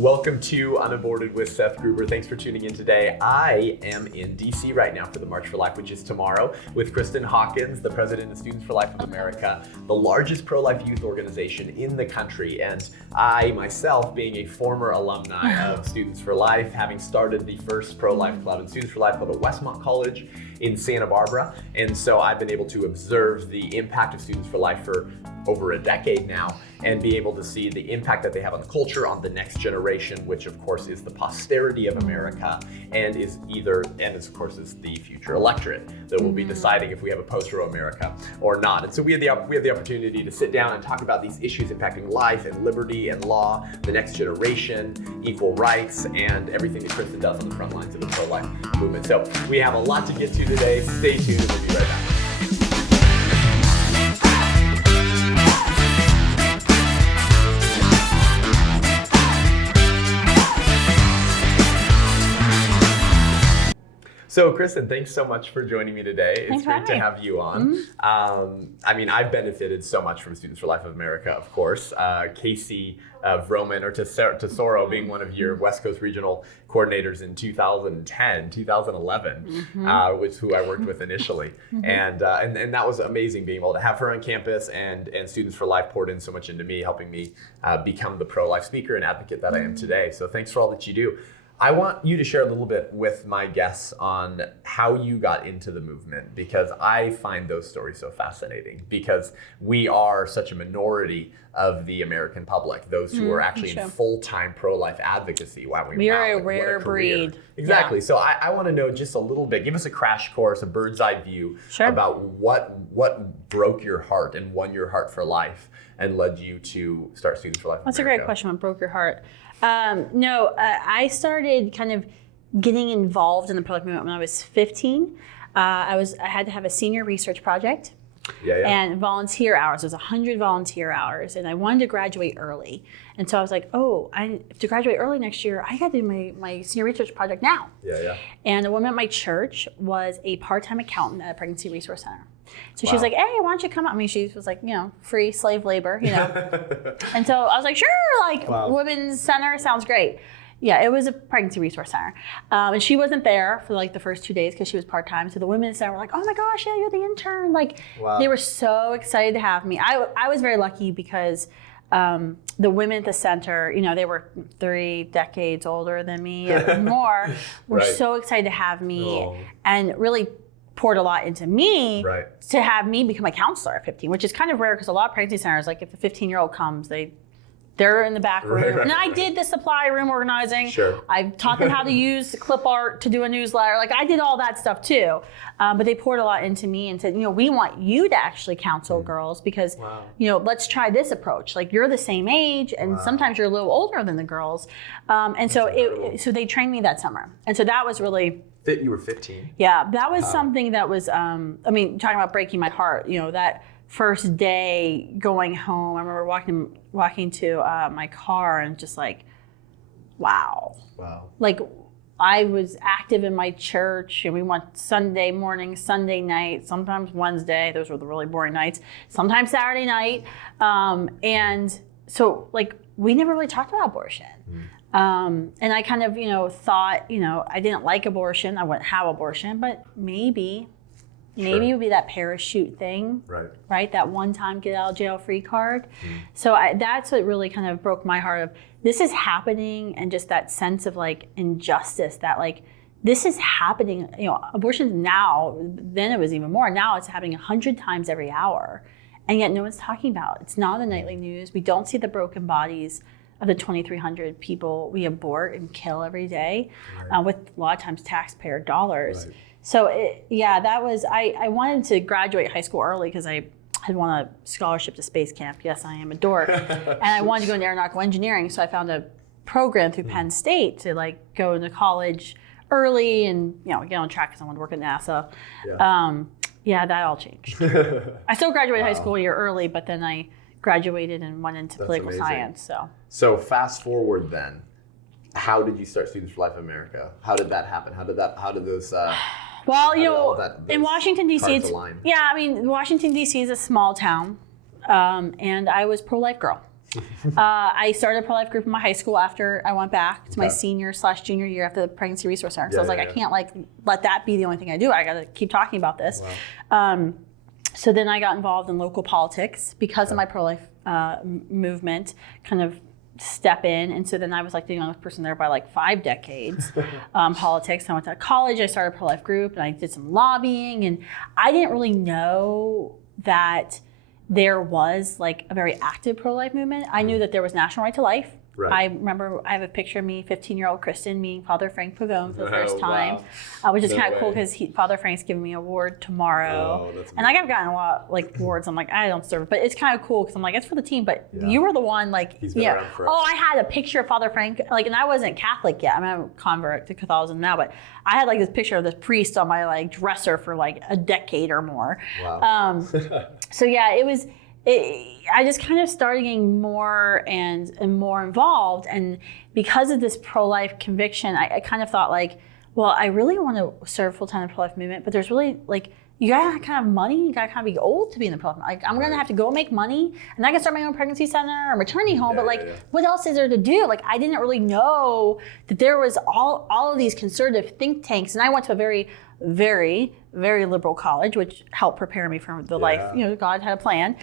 Welcome to UnAborted with Seth Gruber. Thanks for tuning in today. I am in DC right now for the March for Life, which is tomorrow, with Kristan Hawkins, the president of Students for Life of America, the largest pro-life youth organization in the country. And I, myself, being a former alumni of Students for Life, having started the first pro-life club in Students for Life Club at Westmont College in Santa Barbara. And so I've been able to observe the impact of Students for Life for over a decade now, and be able to see the impact that they have on the culture, on the next generation, which of course is the posterity of America, and is of course is the future electorate that will be deciding if we have a post-Roe America or not. And so we have the opportunity to sit down and talk about these issues impacting life and liberty and law, the next generation, equal rights, and everything that Kristan does on the front lines of the pro-life movement. So we have a lot to get to today. Stay tuned, and we'll be right back. So Kristan, thanks so much for joining me today. It's great to have you on. I've benefited so much from Students for Life of America, of course. Casey Vroman, or Tesoro, being one of your West Coast regional coordinators in 2011, which who I worked with initially. And that was amazing, being able to have her on campus, and Students for Life poured in so much into me, helping me become the pro-life speaker and advocate that I am today. So thanks for all that you do. I want you to share a little bit with my guests on how you got into the movement, because I find those stories so fascinating, because we are such a minority of the American public, those who are actually in full-time pro-life advocacy. We are a rare breed. Exactly. Yeah. So I want to know just a little bit, give us a crash course, a bird's eye view about what broke your heart and won your heart for life and led you to start Students for Life. That's a great question. What broke your heart? I started kind of getting involved in the pro-life movement when I was 15. I had to have a senior research project and volunteer hours. It was 100 volunteer hours, and I wanted to graduate early. And so I was like, to graduate early next year, I got to do my senior research project now. And a woman at my church was a part-time accountant at a pregnancy resource center. So she was like, hey, why don't you come out? I mean, she was like, free slave labor, And so I was like, sure, women's center sounds great. Yeah, it was a pregnancy resource center. And she wasn't there for the first 2 days because she was part-time. So the women's center were like, oh my gosh, yeah, you're the intern. They were so excited to have me. I was very lucky because the women at the center, they were 3 decades older than me and more, were so excited to have me and really poured a lot into me to have me become a counselor at 15, which is kind of rare because a lot of pregnancy centers, if a 15-year-old comes, they're in the back room. And I did the supply room organizing. I taught them how to use clip art to do a newsletter. I did all that stuff too. But they poured a lot into me and said, we want you to actually counsel girls because, let's try this approach. You're the same age and sometimes you're a little older than the girls. So they trained me that summer. And so that was really... You were 15? Yeah, that was something that was, talking about breaking my heart, that first day going home, I remember walking to my car and just wow. I was active in my church, and we went Sunday morning, Sunday night, sometimes Wednesday. Those were the really boring nights. Sometimes Saturday night. And so, we never really talked about abortion. And I kind of, thought, I didn't like abortion. I wouldn't have abortion, but maybe it would be that parachute thing, right? That one-time get out of jail free card. So that's what really kind of broke my heart of this is happening, and just that sense of injustice that this is happening. Abortion now, then it was even more. Now it's happening 100 times every hour, and yet no one's talking about it. It's not in the nightly news. We don't see the broken bodies of the 2,300 people we abort and kill every day, with a lot of times taxpayer dollars. So that was, I wanted to graduate high school early because I had won a scholarship to space camp. Yes, I am a dork. And I wanted to go into aeronautical engineering. So I found a program through Penn State to go into college early and get on track because I wanted to work at NASA. That all changed. I still graduated high school a year early, but then I graduated and went into political science. So fast forward then, how did you start Students for Life of America? How did that happen? How did those in Washington, D.C., Washington, D.C. is a small town, and I was pro-life girl. I started a pro-life group in my high school after I went back to my senior/junior year after the Pregnancy Resource Center. So I was like, I can't like let that be the only thing I do. I got to keep talking about this. Wow. So then I got involved in local politics because of my pro-life movement, kind of step in. And so then I was like the youngest person there by like 5 decades. Politics. I went to college, I started a pro-life group, and I did some lobbying. And I didn't really know that there was like a very active pro-life movement. I knew that there was National Right to Life. Right. I remember I have a picture of me, 15-year-old Kristan, meeting Father Frank Pavone for the first time, which is kind of cool because Father Frank's giving me an award tomorrow. And like I've gotten a lot like awards. I'm like, I don't deserve it, but it's kind of cool because I'm like, it's for the team. But you were the one like, he's been around forever. I had a picture of Father Frank, like, and I wasn't Catholic yet. I mean, I'm a convert to Catholicism now, but I had like this picture of this priest on my like dresser for like a decade or more. Wow. So yeah, it was. I just kind of started getting more and more involved, and because of this pro-life conviction, I kind of thought like, well, I really want to serve full-time in the pro-life movement, but there's really like, you gotta kind of have money, you gotta kind of be old to be in the pro-life. Like, I'm gonna have to go make money, and I can start my own pregnancy center or maternity home, but like, what else is there to do? Like, I didn't really know that there was all of these conservative think tanks, and I went to a very, very, very liberal college, which helped prepare me for the life, God had a plan.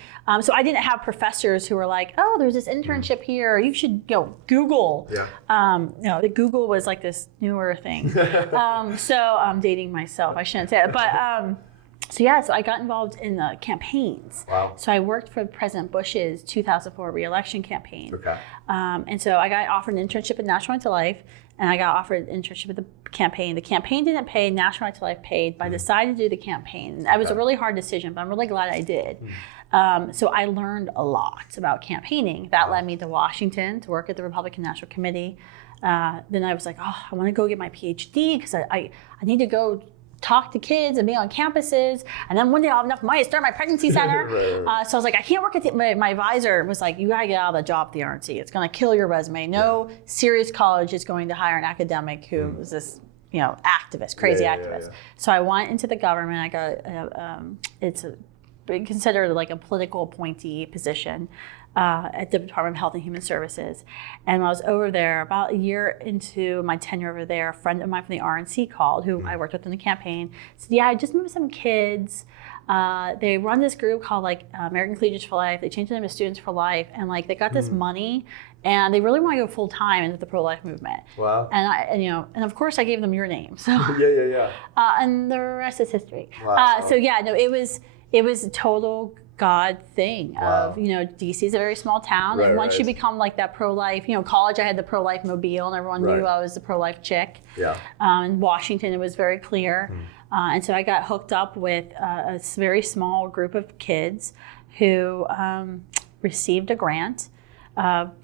So I didn't have professors who were like, oh, there's this internship here, you should Google. The Google was like this newer thing. So I'm dating myself, I shouldn't say it, but so I got involved in the campaigns. Wow. So I worked for President Bush's 2004 re-election campaign. Okay. And so I got offered an internship at National Right to Life, and I got offered an internship at the campaign. The campaign didn't pay, National Right to Life paid, but I decided to do the campaign. It was a really hard decision, but I'm really glad I did. So I learned a lot about campaigning. That led me to Washington to work at the Republican National Committee. Then I was like, I want to go get my PhD because I need to go talk to kids and be on campuses, and then one day I'll have enough money to start my pregnancy center. So I was like, I can't work at my advisor was like, you gotta get out of the job at the RNC. It's gonna kill your resume. No serious college is going to hire an academic who is this, activist, crazy activist. So I went into the government. I got it's considered like a political appointee position at the Department of Health and Human Services. And when I was over there, about a year into my tenure over there, a friend of mine from the RNC called, who I worked with in the campaign, said, I just moved some kids. They run this group called like American Collegians for Life. They changed the name to Students for Life. And like they got this money, and they really want to go full time into the pro-life movement. Wow. And of course I gave them your name. So and the rest is history. Wow. It was a total God thing of, DC is a very small town. And once you become like that pro-life, college, I had the pro-life mobile and everyone knew I was the pro-life chick. In Washington, it was very clear. And so I got hooked up with a very small group of kids who received a grant.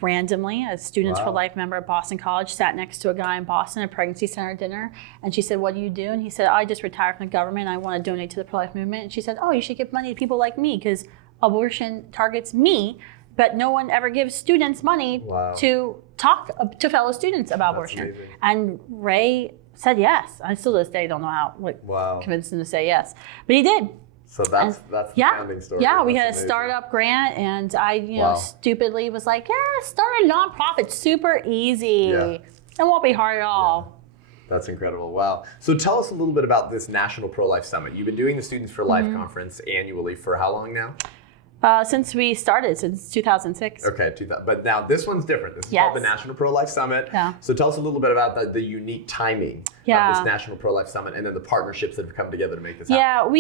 Randomly, a Students for Life member at Boston College sat next to a guy in Boston at a pregnancy center dinner, and she said, what do you do? And he said, I just retired from the government, I want to donate to the pro-life movement. And she said, you should give money to people like me because abortion targets me, but no one ever gives students money to talk to fellow students about abortion. Amazing. And Ray said yes. I still to this day don't know how convinced him to say yes, but he did. So that's the founding story. Yeah, we had a startup grant, and I, stupidly was like, start a nonprofit, super easy. It won't be hard at all. That's incredible. Wow. So tell us a little bit about this National Pro-Life Summit. You've been doing the Students for Life conference annually for how long now? Since we started, since 2006. Okay, but now this one's different. This is called the National Pro-Life Summit. So tell us a little bit about the unique timing of this National Pro-Life Summit and then the partnerships that have come together to make this happen.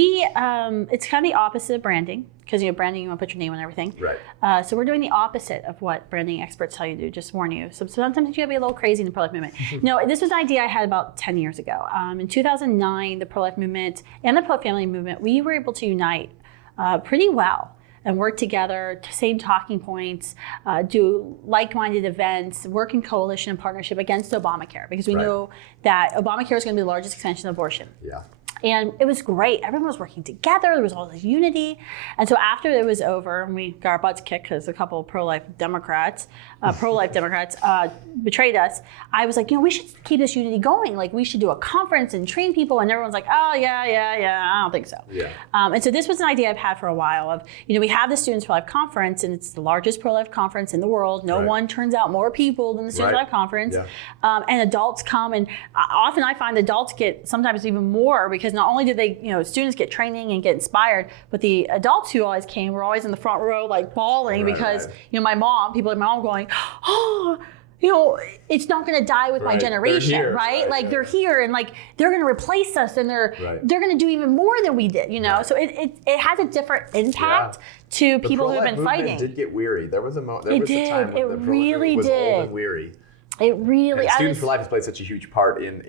It's kind of the opposite of branding, because branding, you want to put your name on everything. Right. So we're doing the opposite of what branding experts tell you to do, just warn you. So sometimes you gotta be a little crazy in the pro-life movement. No, this was an idea I had about 10 years ago. In 2009, the pro-life movement and the pro-family movement, we were able to unite pretty well and work together, same talking points, do like-minded events, work in coalition and partnership against Obamacare, because we knew that Obamacare is going to be the largest extension of abortion. And it was great. Everyone was working together. There was all this unity. And so after it was over, and we got our butts kicked because a couple of pro-life Democrats betrayed us, I was like, we should keep this unity going. Like, we should do a conference and train people. And everyone's like, oh, yeah, I don't think so. Yeah. And so this was an idea I've had for a while of, we have the Students for Life conference, and it's the largest pro-life conference in the world. No one turns out more people than the Students for Life conference. Yeah. And adults come, and often I find adults get sometimes even more, because not only do they, students get training and get inspired, but the adults who always came were always in the front row, like bawling, because, people like my mom going, oh, it's not going to die with my generation, right? Like they're here, and like they're going to replace us, and they're going to do even more than we did, So it has a different impact to people who have been fighting. It did get weary. There was a time when the really was old and weary. It really. And Students for Life has played such a huge part in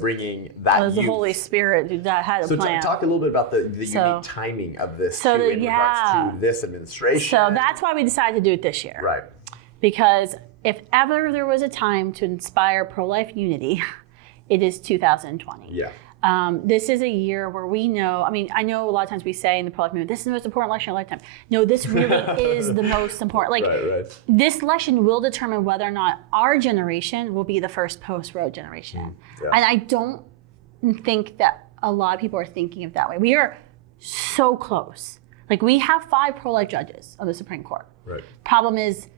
bringing that. It was the Holy Spirit that had a plan. So talk a little bit about the unique timing of this in regards to this administration. So that's why we decided to do it this year. Right. Because if ever there was a time to inspire pro-life unity, it is 2020. Yeah. This is a year where we know, I know a lot of times we say in the pro-life movement, this is the most important election of our lifetime. No, this really is the most important. This election will determine whether or not our generation will be the first post-Roe generation. Yeah. And I don't think that a lot of people are thinking of it that way. We are so close. We have 5 pro-life judges on the Supreme Court. Right. Problem is,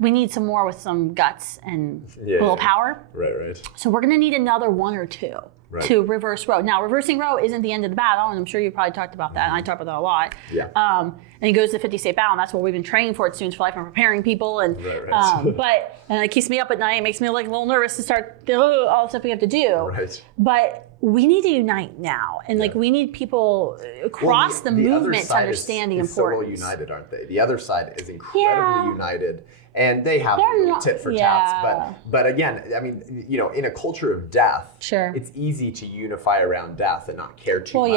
we need some more with some guts and willpower. Right. So we're going to need another 1 or 2 to reverse Roe. Now, reversing Roe isn't the end of the battle, and I'm sure you probably talked about that, and I talk about that a lot. Yeah. And it goes to the 50-state battle, and that's what we've been training for at Students for Life and preparing people. And and it keeps me up at night. It makes me a little nervous to start all the stuff we have to do. Right. But we need to unite now, and we need people across the movement to understand the importance. So well united, aren't they? The other side is incredibly united. And they have a little tit for tats, but again, in a culture of death, it's easy to unify around death and not care too much.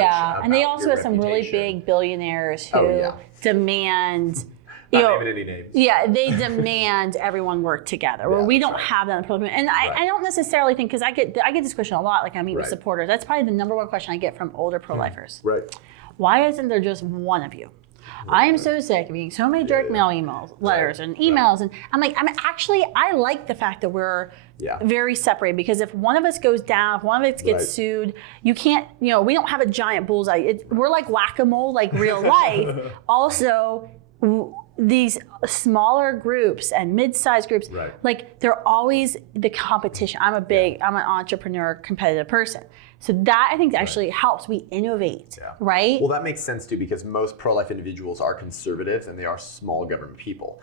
And they also have some really big billionaires who demand. Not naming any names. Yeah, they demand everyone work together. Where we don't have that in the pro-life movement. And I don't necessarily think, because I get this question a lot. I meet with supporters. That's probably the number one question I get from older pro-lifers. Right. Why isn't there just one of you? I am so sick of getting so many direct mail letters and emails. And I'm like, I like the fact that we're very separated, because if one of us goes down, if one of us gets sued, you can't, we don't have a giant bullseye. We're like whack-a-mole, like real life. Also, these smaller groups and mid-sized groups, they're always the competition. I'm an entrepreneur, competitive person. So that, I think, actually helps. We innovate, right? Well, that makes sense too, because most pro-life individuals are conservatives and they are small government people.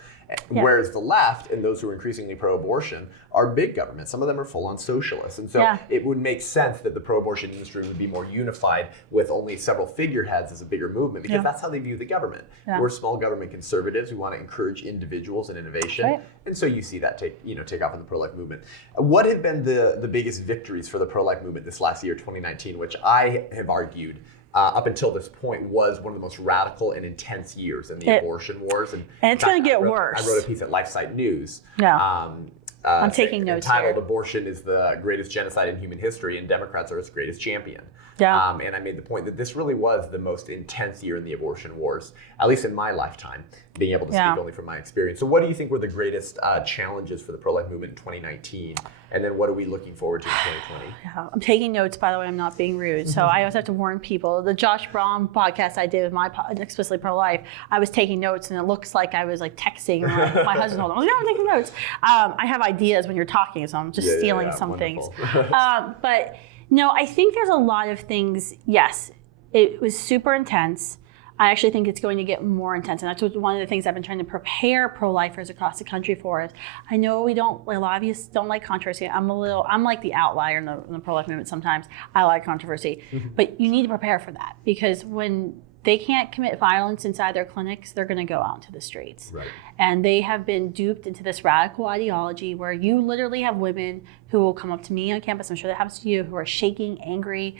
Whereas the left and those who are increasingly pro-abortion are big government. Some of them are full-on socialists. And so it would make sense that the pro-abortion industry would be more unified with only several figureheads as a bigger movement, because that's how they view the government. We're small government conservatives. We want to encourage individuals and innovation. Right. And so you see that take off in the pro-life movement. What have been the biggest victories for the pro-life movement this last year, 2019, which I have argued up until this point was one of the most radical and intense years in the abortion wars. And it's going to get worse. I wrote a piece at LifeSite News. I'm taking notes entitled here. "Abortion is the greatest genocide in human history, and Democrats are its greatest champion." And I made the point that this really was the most intense year in the abortion wars, at least in my lifetime, being able to speak only from my experience. So what do you think were the greatest challenges for the pro-life movement in 2019? And then what are we looking forward to in 2020? I'm taking notes, by the way. I'm not being rude. So I always have to warn people. The Josh Braun podcast I did with my Explicitly Pro-Life, I was taking notes, and it looks like I was texting my husband. I was like, no, I'm taking notes. I have ideas when you're talking, so I'm just stealing some wonderful. things. But no, I think there's a lot of things. Yes, it was super intense. I actually think it's going to get more intense, and that's one of the things I've been trying to prepare pro-lifers across the country for. Is I know a lot of you don't like controversy. I'm like the outlier in the pro-life movement sometimes. I like controversy, but you need to prepare for that, because when they can't commit violence inside their clinics, they're going to go out into the streets. Right. And they have been duped into this radical ideology where you literally have women who will come up to me on campus, I'm sure that happens to you, who are shaking, angry,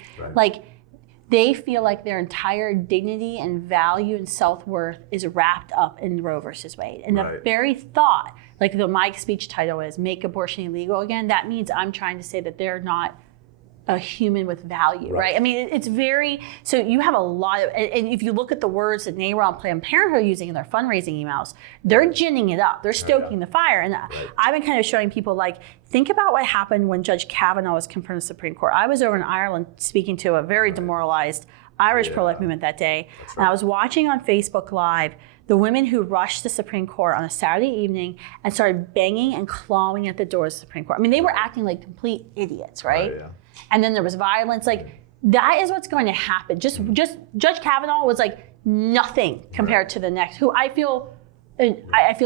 they feel like their entire dignity and value and self-worth is wrapped up in Roe versus Wade. And the very thought, my speech title is "Make Abortion Illegal Again," that means I'm trying to say that they're not a human with value, right? I mean, it's very, so you have a lot of, and if you look at the words that NARAL and Planned Parenthood are using in their fundraising emails, they're ginning it up. They're stoking the fire. And I've been kind of showing people, like, think about what happened when Judge Kavanaugh was confirmed to the Supreme Court. I was over in Ireland speaking to a very demoralized Irish pro-life movement that day. And I was watching on Facebook Live the women who rushed the Supreme Court on a Saturday evening and started banging and clawing at the doors of the Supreme Court. I mean, they were acting like complete idiots, right? And then there was violence. Like, that is what's going to happen. Just Judge Kavanaugh was like nothing compared to the next, who I feel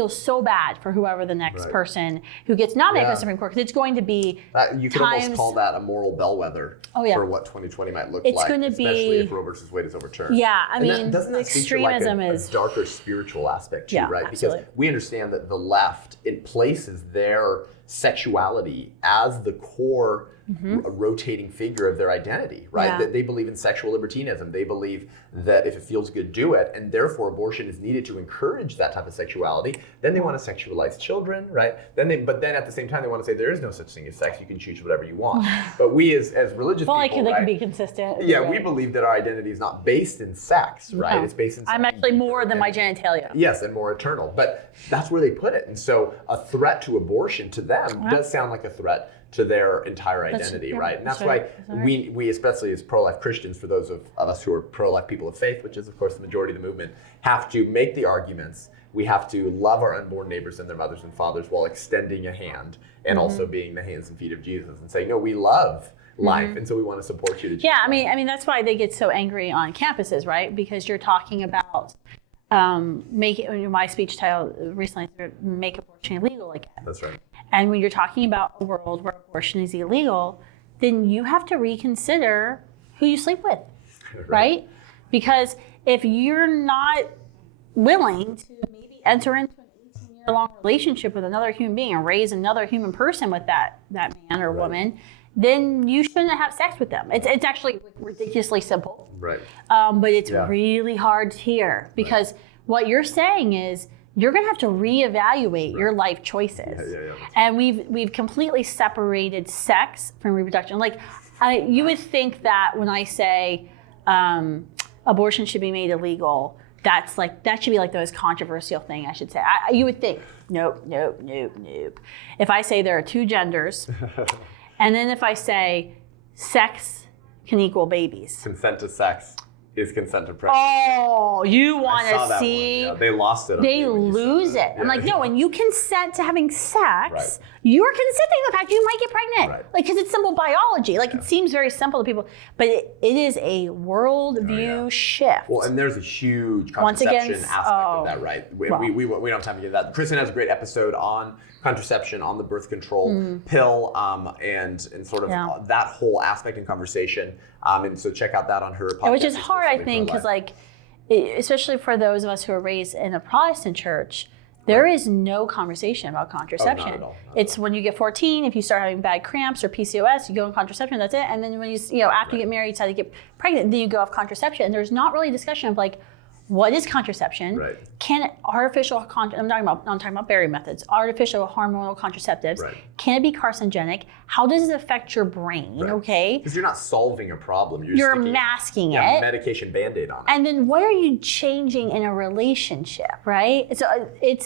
so bad for whoever the next person who gets nominated for the Supreme Court, because it's going to be you could almost call that a moral bellwether for what 2020 might look like, going to especially if Roe versus Wade is overturned. I mean, doesn't the that speak to like is a darker spiritual aspect too, right? Absolutely. Because we understand that the left, it places their sexuality as the core rotating figure of their identity, right? That they believe in sexual libertinism. They believe that if it feels good, do it, and therefore abortion is needed to encourage that type of sexuality. Then they want to sexualize children, right? But then at the same time they want to say there is no such thing as sex. You can choose whatever you want. But we as religious people, they can be consistent. We believe that our identity is not based in sex, right? No. It's based in. I'm actually more than my genitalia. Yes, and more eternal. But that's where they put it. And so a threat to abortion to them does sound like a threat to their entire identity, right? And that's why we, especially as pro-life Christians, for those of us who are pro-life people of faith, which is of course the majority of the movement, have to make the arguments. We have to love our unborn neighbors and their mothers and fathers while extending a hand and also being the hands and feet of Jesus and saying, no, we love life, and so we want to support you. I mean that's why they get so angry on campuses, right? Because you're talking about making, my speech title recently, make abortion illegal again. That's right. And when you're talking about a world where abortion is illegal, then you have to reconsider who you sleep with, right? Because if you're not willing to maybe enter into an 18-year-long relationship with another human being and raise another human person with that man or woman, then you shouldn't have sex with them. It's actually ridiculously simple, right? But it's really hard to hear, because what you're saying is you're going to have to reevaluate your life choices. And we've completely separated sex from reproduction. Like, you would think that when I say abortion should be made illegal, that should be like the most controversial thing I should say. You would think, nope. If I say there are two genders, and then if I say sex can equal babies. Consent to sex is consent to pregnancy. Oh, you want to see? They lost it. They lose it. I'm like, no, when you consent to having sex, you're consenting to the fact you might get pregnant. Like, because it's simple biology. Like, it seems very simple to people, but it is a worldview shift. Well, and there's a huge contraception aspect of that, right? We don't have time to get that. Kristan has a great episode on contraception, on the birth control pill, and sort of that whole aspect and conversation. And so check out that on her podcast. Which is hard, I think, because especially for those of us who are raised in a Protestant church, there is no conversation about contraception. Not at all. It's when you get 14, if you start having bad cramps or PCOS, you go on contraception, that's it. And then when after you get married, you decide to get pregnant, then you go off contraception. And there's not really a discussion of like, what is contraception? Can artificial I'm talking about Berry methods, artificial hormonal contraceptives, can it be carcinogenic? How does it affect your brain? Okay. Because you're not solving a problem. You're masking it. Medication Band-Aid on it. And then what are you changing in a relationship, right? If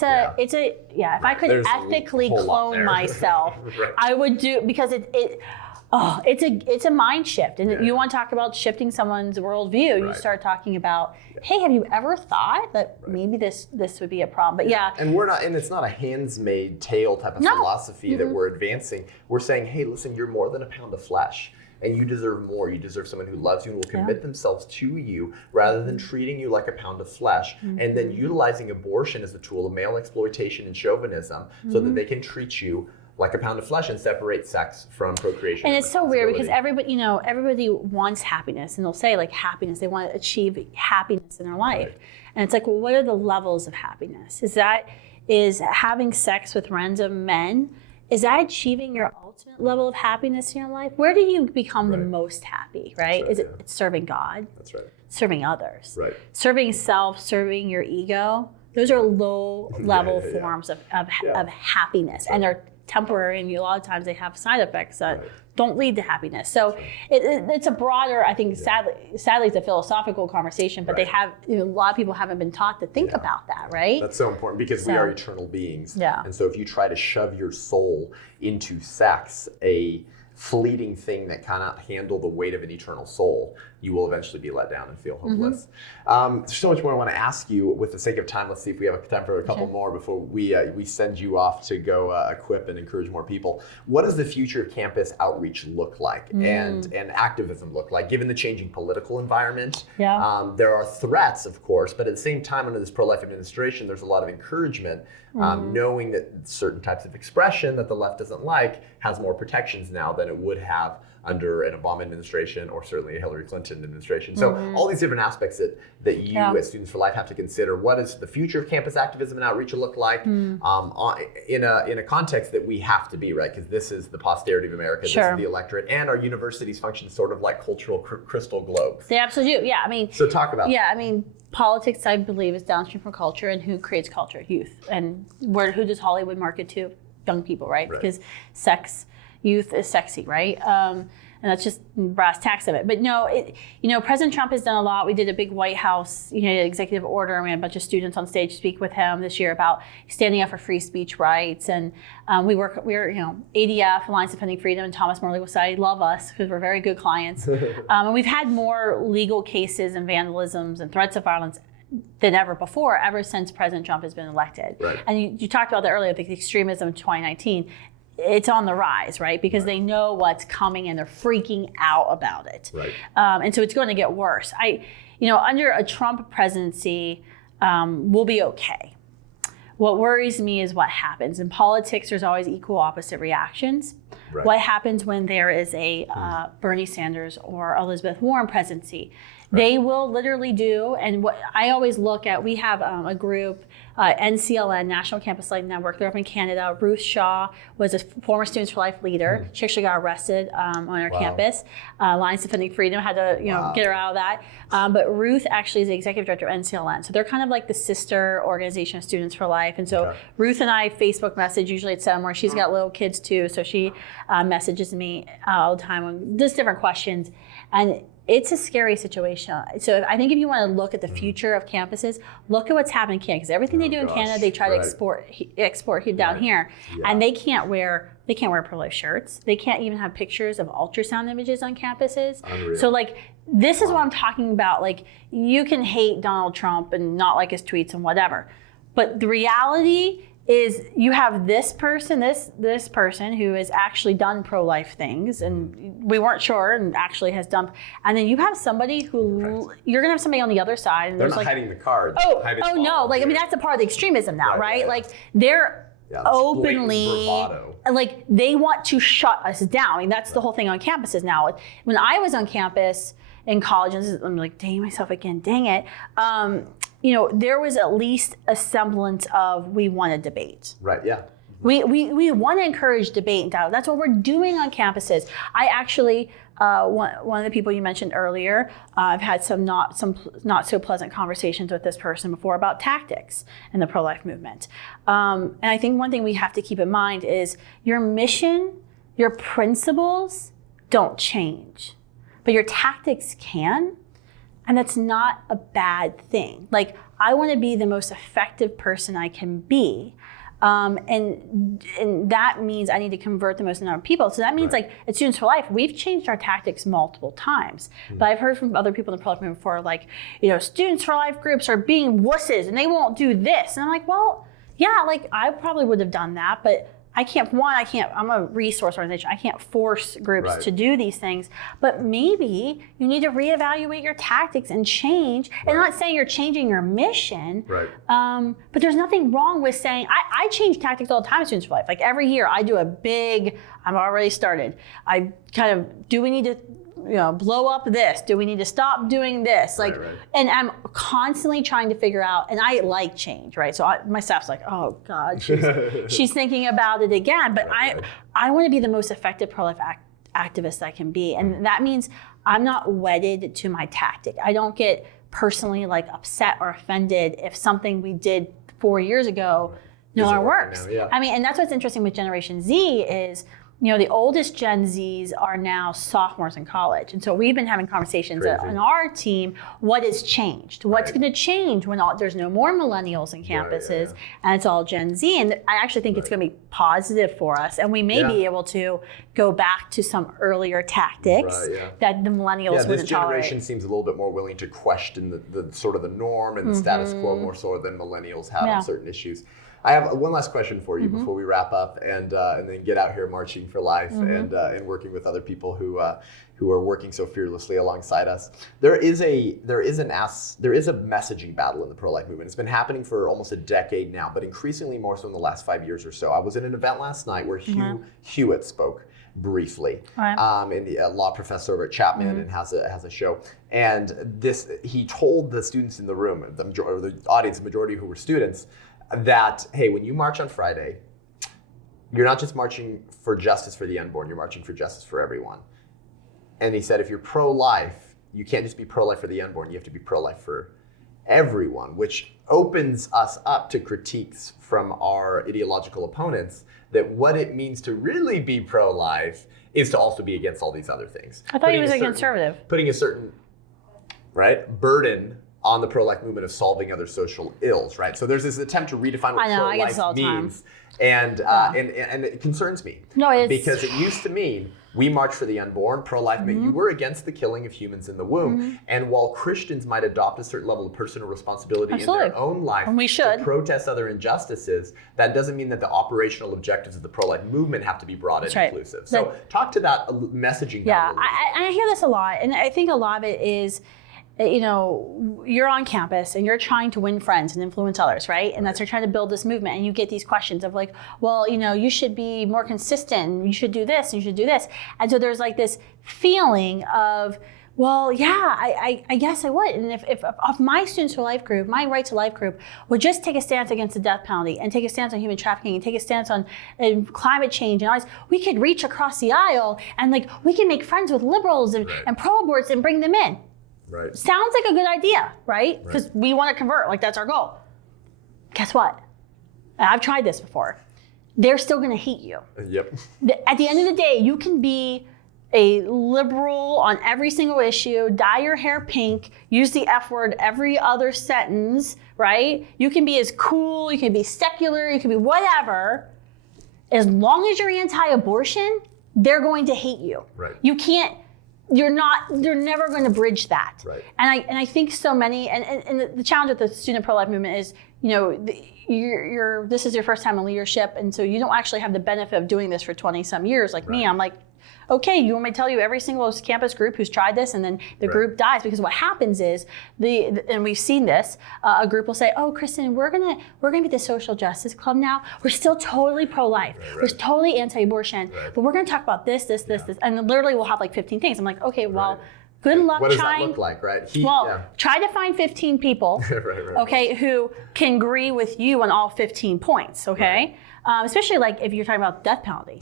I could ethically clone myself, I would do, because it's a mind shift. And you want to talk about shifting someone's worldview, you start talking about, hey, have you ever thought that maybe this would be a problem? But and it's not a hands-made tale type of philosophy that we're advancing. We're saying, hey, listen, you're more than a pound of flesh, and you deserve more. You deserve someone who loves you and will commit themselves to you rather than treating you like a pound of flesh, and then utilizing abortion as a tool of male exploitation and chauvinism so that they can treat you like a pound of flesh and separate sex from procreation. And it's so weird because everybody wants happiness, and they'll say like happiness, they want to achieve happiness in their life. And it's like, well, what are the levels of happiness? Is having sex with random men, is that achieving your ultimate level of happiness in your life? Where do you become the most happy, right? Is it's serving God? That's right. Serving others. Right. Serving self, serving your ego. Those are low level forms of happiness, and they're temporary, and a lot of times they have side effects that don't lead to happiness. So it's a broader, I think, sadly it's a philosophical conversation, but they have, a lot of people haven't been taught to think about that, right? That's so important because we are eternal beings. Yeah. And so if you try to shove your soul into sex, a fleeting thing that cannot handle the weight of an eternal soul, you will eventually be let down and feel hopeless. There's so much more I want to ask you. With the sake of time, let's see if we have time for a couple more before we send you off to go equip and encourage more people. What does the future of campus outreach look like and activism look like, given the changing political environment? There are threats, of course, but at the same time, under this pro-life administration, there's a lot of encouragement, knowing that certain types of expression that the left doesn't like has more protections now than it would have under an Obama administration or certainly a Hillary Clinton administration. So all these different aspects that you as Students for Life have to consider. What does the future of campus activism and outreach look like in a context that we have to be, right? Because this is the posterity of America, this is the electorate, and our universities function sort of like cultural crystal globes. They absolutely do, yeah. I mean, so talk about that. I mean, politics, I believe, is downstream from culture, and who creates culture? Youth. And who does Hollywood market to? Young people, right? Because youth is sexy, right? And that's just brass tacks of it. But no, President Trump has done a lot. We did a big White House, executive order, and we had a bunch of students on stage speak with him this year about standing up for free speech rights. And we're ADF, Alliance Defending Freedom, and Thomas More Legal Society love us because we're very good clients. And we've had more legal cases and vandalisms and threats of violence than ever before, ever since President Trump has been elected. And you talked about that earlier, the extremism of 2019. It's on the rise, right? Because they know what's coming and they're freaking out about it. And so it's going to get worse. Under a Trump presidency, we'll be okay. What worries me is what happens. In politics, there's always equal opposite reactions. What happens when there is a Bernie Sanders or Elizabeth Warren presidency? They will literally do, and what I always look at, we have a group, NCLN, National Campus Life Network. They're up in Canada. Ruth Shaw was a former Students for Life leader. She actually got arrested on our campus. Alliance Defending Freedom had to get her out of that. But Ruth actually is the executive director of NCLN. So they're kind of like the sister organization of Students for Life. And so Ruth and I Facebook message usually at summer. She's got little kids too, so she messages me all the time on just different questions. And it's a scary situation. So I think if you want to look at the future of campuses, look at what's happening in Canada. Because everything they do in Canada, they try to export down here. And they can't wear pro-life shirts. They can't even have pictures of ultrasound images on campuses. Unreal. So this is what I'm talking about. You can hate Donald Trump and not like his tweets and whatever. But the reality is you have this person who has actually done pro-life things, and we weren't sure, and actually has done. And then you have somebody who you're gonna have somebody on the other side, and they're not hiding the cards. Oh no! That's a part of the extremism now, right? They're openly they want to shut us down. That's the whole thing on campuses now. When I was on campus in college, and I'm dating myself again, dang it. There was at least a semblance of we want to debate. We want to encourage debate and dialogue. That's what we're doing on campuses. I actually, one of the people you mentioned earlier, I've had some not so pleasant conversations with this person before about tactics in the pro-life movement. And I think one thing we have to keep in mind is your mission, your principles don't change, but your tactics can. And that's not a bad thing. I want to be the most effective person I can be. And that means I need to convert the most number of people. So that means at Students for Life, we've changed our tactics multiple times. But I've heard from other people in the pro-life movement before, Students for Life groups are being wusses and they won't do this. And I'm I probably would have done that, but I'm a resource organization. I can't force groups to do these things, but maybe you need to reevaluate your tactics and change. And I'm not saying you're changing your mission, but there's nothing wrong with saying, I change tactics all the time at Students for Life. Every year I do I've already started. Do we need to blow up this? Do we need to stop doing this? And I'm constantly trying to figure out, and I like change, right? So my staff's oh God, she's thinking about it again. But I want to be the most effective pro-life activist I can be. And that means I'm not wedded to my tactic. I don't get personally upset or offended if something we did 4 years ago no longer works. Now, yeah. I mean, and that's what's interesting with Generation Z is, you know, the oldest Gen Zs are now sophomores in college. And so we've been having conversations on our team, what has changed? What's going to change when there's no more millennials in campuses and it's all Gen Z? And I actually think it's going to be positive for us. And we may be able to go back to some earlier tactics that the millennials wouldn't this generation tolerate. seems a little bit more willing to question the sort of the norm and the status quo more so than millennials have on certain issues. I have one last question for you before we wrap up and then get out here marching for life and working with other people who are working so fearlessly alongside us. There is a messaging battle in the pro-life movement. It's been happening for almost a decade now, but increasingly more so in the last 5 years or so. I was at an event last night where Hugh Hewitt spoke briefly, a law professor over at Chapman and has a show. And he told the students in the room, the audience, the majority who were students, that, hey, when you march on Friday, you're not just marching for justice for the unborn, you're marching for justice for everyone. And he said, if you're pro-life, you can't just be pro-life for the unborn, you have to be pro-life for everyone, which opens us up to critiques from our ideological opponents that what it means to really be pro-life is to also be against all these other things. I thought he was a conservative. Putting a certain burden on the pro-life movement of solving other social ills, right? So there's this attempt to redefine what pro-life means, and it concerns me. No, it's because it used to mean we march for the unborn. Pro-life meant you were against the killing of humans in the womb, and while Christians might adopt a certain level of personal responsibility in their own life to protest other injustices, that doesn't mean that the operational objectives of the pro-life movement have to be broad and inclusive. So talk to that messaging. Yeah, I hear this a lot, and I think a lot of it is, you know, you're on campus and you're trying to win friends and influence others, right? And that's you're trying to build this movement, and you get these questions of like, well, you know, you should be more consistent, you should do this, and you should do this. And so there's like this feeling of, well, yeah, I guess I would. And if my Students for Life group, my Right to Life group, would just take a stance against the death penalty and take a stance on human trafficking and take a stance on climate change and all this, we could reach across the aisle and like we can make friends with liberals and pro-aborts and bring them in. Right. Sounds like a good idea, right? Because we want to convert, like that's our goal. Guess what? I've tried this before. They're still going to hate you. Yep. At the end of the day, you can be a liberal on every single issue, dye your hair pink, use the F word every other sentence, right? You can be as cool, you can be secular, you can be whatever. As long as you're anti-abortion, they're going to hate you. Right. You can't. You're never going to bridge that. Right. And I think so many, and the challenge with the student pro-life movement is, you know, this is your first time in leadership, and so you don't actually have the benefit of doing this for 20 some years like me. I'm like, okay, you want me to tell you every single campus group who's tried this and then the group dies? Because what happens is, and we've seen this, a group will say, oh, Kristan, we're gonna be the social justice club now. We're still totally pro-life. We're totally anti-abortion, but we're gonna talk about this, and then literally we'll have like 15 things. I'm like, okay, well, good luck what does trying. that look like, right? Try to find 15 people, okay, who can agree with you on all 15 points, okay? Especially like if you're talking about death penalty.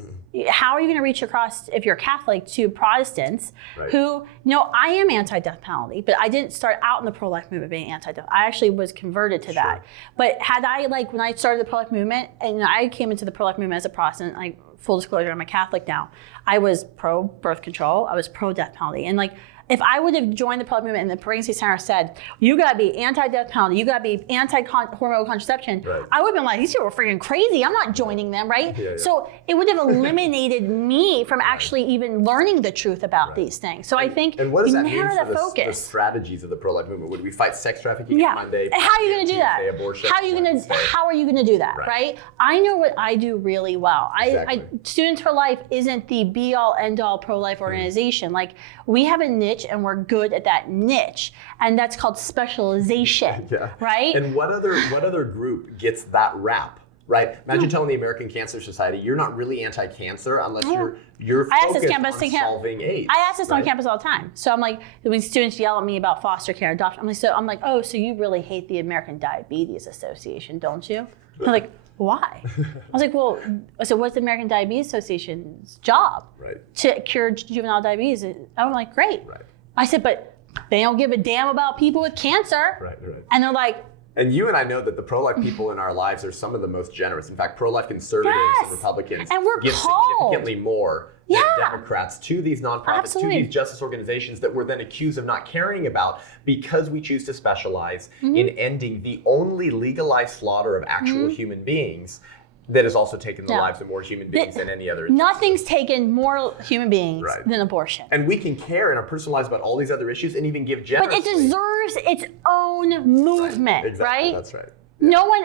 How are you going to reach across, if you're Catholic, to Protestants who, I am anti-death penalty, but I didn't start out in the pro-life movement being anti-death. I actually was converted to that. But had I, when I started the pro-life movement, and I came into the pro-life movement as a Protestant, full disclosure, I'm a Catholic now. I was pro-birth control. I was pro-death penalty. And if I would have joined the pro-life movement and the pregnancy center said, you gotta be anti-death penalty, you gotta be anti-hormonal contraception, I would have been like, these people are freaking crazy. I'm not joining them, right? So it would have eliminated me from actually even learning the truth about these things. So I think and what does that mean for focus. The strategies of the pro-life movement? Would we fight sex trafficking on Monday? And how are you gonna do that? Abortion how are you gonna do that, right? I know what I do really well. Students for Life isn't the be-all, end-all pro-life organization. We have a niche and we're good at that niche, and that's called specialization, right? And what other group gets that rap, right? Imagine telling the American Cancer Society you're not really anti-cancer unless you're focused on solving AIDS. I ask this on campus all the time. So I'm like, when students yell at me about foster care adoption, I'm like, oh, so you really hate the American Diabetes Association, don't you? I'm like, why? I was like, well, so what's the American Diabetes Association's job? To cure juvenile diabetes. I'm like, great. I said, but they don't give a damn about people with cancer. And they're like, And you and I know that the pro-life people in our lives are some of the most generous. In fact, pro-life conservatives and Republicans give significantly more than Democrats to these nonprofits, to these justice organizations that we're then accused of not caring about because we choose to specialize in ending the only legalized slaughter of actual human beings that has also taken the lives of more human beings than any other. Nothing's taken more human beings than abortion. And we can care in our personal lives about all these other issues and even give generously. But it deserves its own movement, Exactly. right? That's right. No one,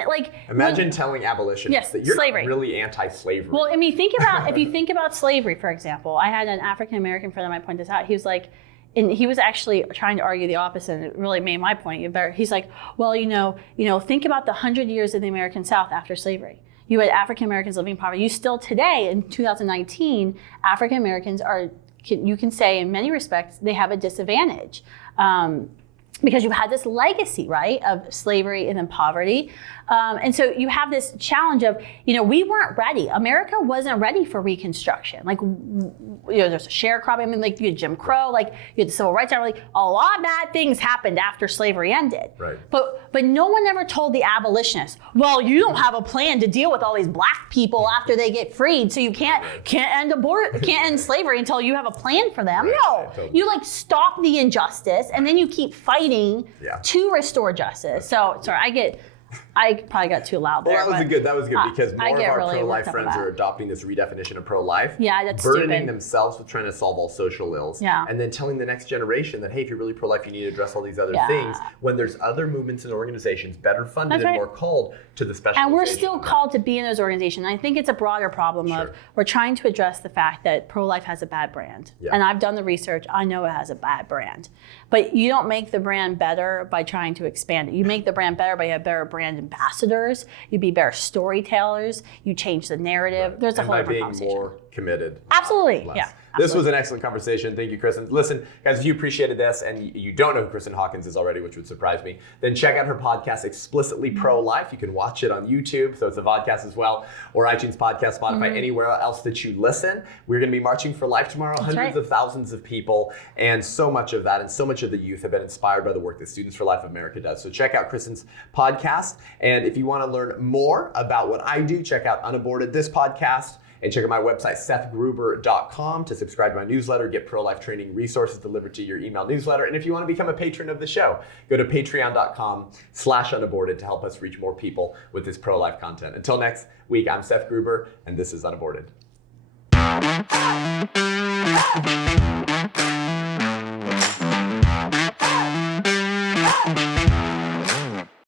Imagine telling abolitionists that you're not really anti-slavery. Well, I mean, if you think about slavery, for example, I had an African-American friend of mine point this out. He was like, and he was actually trying to argue the opposite, and it really made my point. He's like, well, think about the 100 years of the American South after slavery. You had African Americans living in poverty. You still today, in 2019, African Americans you can say in many respects, they have a disadvantage. Because you had this legacy, right, of slavery and then poverty. And so you have this challenge of, we weren't ready. America wasn't ready for Reconstruction. There's a sharecropping. I mean, you had Jim Crow, you had the Civil Rights Act. A lot of bad things happened after slavery ended. Right. But no one ever told the abolitionists, well, you don't have a plan to deal with all these black people after they get freed, so you can't end slavery until you have a plan for them. Right. No, Totally. you stop the injustice, and then you keep fighting to restore justice. So sorry, I probably got too loud there. Well, that was good because more of our really pro-life friends are adopting this redefinition of pro-life. Yeah, that's burdening stupid. themselves with trying to solve all social ills. Yeah. And then telling the next generation that, hey, if you're really pro-life, you need to address all these other things, when there's other movements and organizations better funded and more called to the specialization. And we're still called to be in those organizations. And I think it's a broader problem of we're trying to address the fact that pro-life has a bad brand. Yeah. And I've done the research. I know it has a bad brand. But you don't make the brand better by trying to expand it. You make the brand better by having better brand ambassadors. You be better storytellers. You change the narrative. There's a whole different conversation. More committed. Absolutely. Yeah. This was an excellent conversation. Thank you, Kristan. Listen, guys, if you appreciated this and you don't know who Kristan Hawkins is already, which would surprise me, then check out her podcast, Explicitly Pro-Life. You can watch it on YouTube, so it's a podcast as well, or iTunes Podcast, Spotify, anywhere else that you listen. We're going to be marching for life tomorrow. Hundreds of thousands of people, and so much of that and so much of the youth have been inspired by the work that Students for Life of America does. So check out Kristan's podcast. And if you want to learn more about what I do, check out UnAborted, this podcast. And check out my website, SethGruber.com, to subscribe to my newsletter, get pro-life training resources delivered to your email newsletter. And if you want to become a patron of the show, go to patreon.com/unaborted to help us reach more people with this pro-life content. Until next week, I'm Seth Gruber, and this is UnAborted.